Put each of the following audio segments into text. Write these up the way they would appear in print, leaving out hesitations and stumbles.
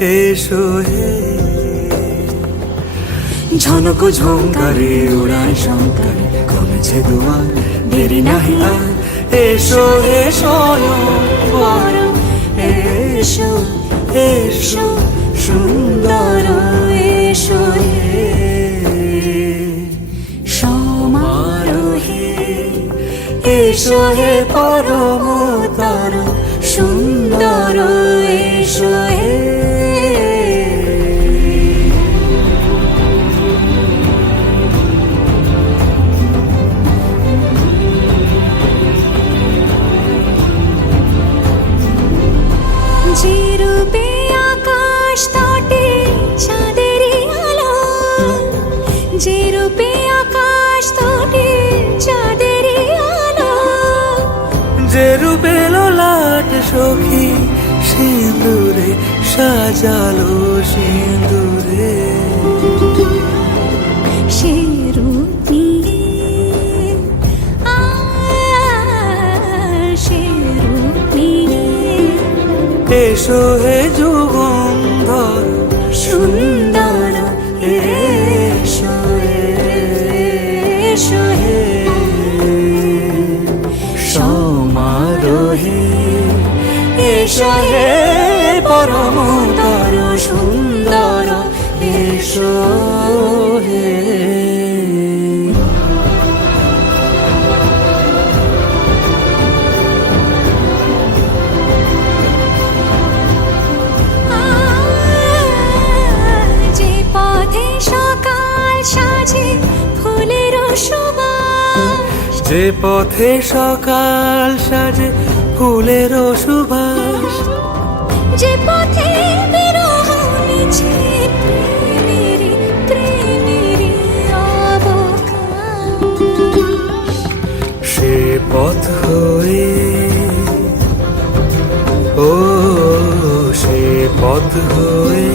এসো হে। ঝনক ঝঙ্কারে উড়ায় শঙ্কারে কমেছে দুয়ার, দেরি নাহি আর। এসো হে স্বয়ংবর, এসো এসো সুন্দর, এসো হে সমারোহে। এসো হে পরমতর সুন্দর, এসো হে। যে রূপে আকাশ তটে চাঁদেরই আলো, যে রূপে আকাশ তটে চাঁদেরই আলো, যে রূপে ললাট সখী সিঁদুরে সাজালো সিঁদুরে। সে রূপ নিয়ে সে রূপ নিয়ে এসো হে যুগন্ধর সুন্দর, এসো এসো হে সমারোহে। এসো হে পরমতর সুন্দর, এসো হে। যে পথে সকাল সাজে ফুলের সুবাস, যে পথে সকাল সাজে ফুলের সুবাস, যে পথে বিরহ মিছে প্রেমেরই প্রেমেরই অবকাশ, সে পথ হয়ে ও সে পথ হয়ে।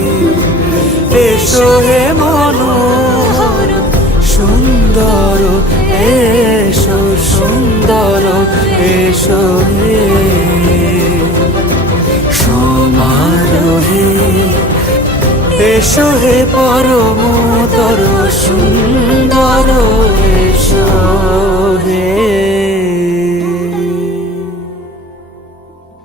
এসো হে মনোহর সুন্দর, এসো সুন্দর, এসো হে সমারোহে। এসো হে পরমতর সুন্দর।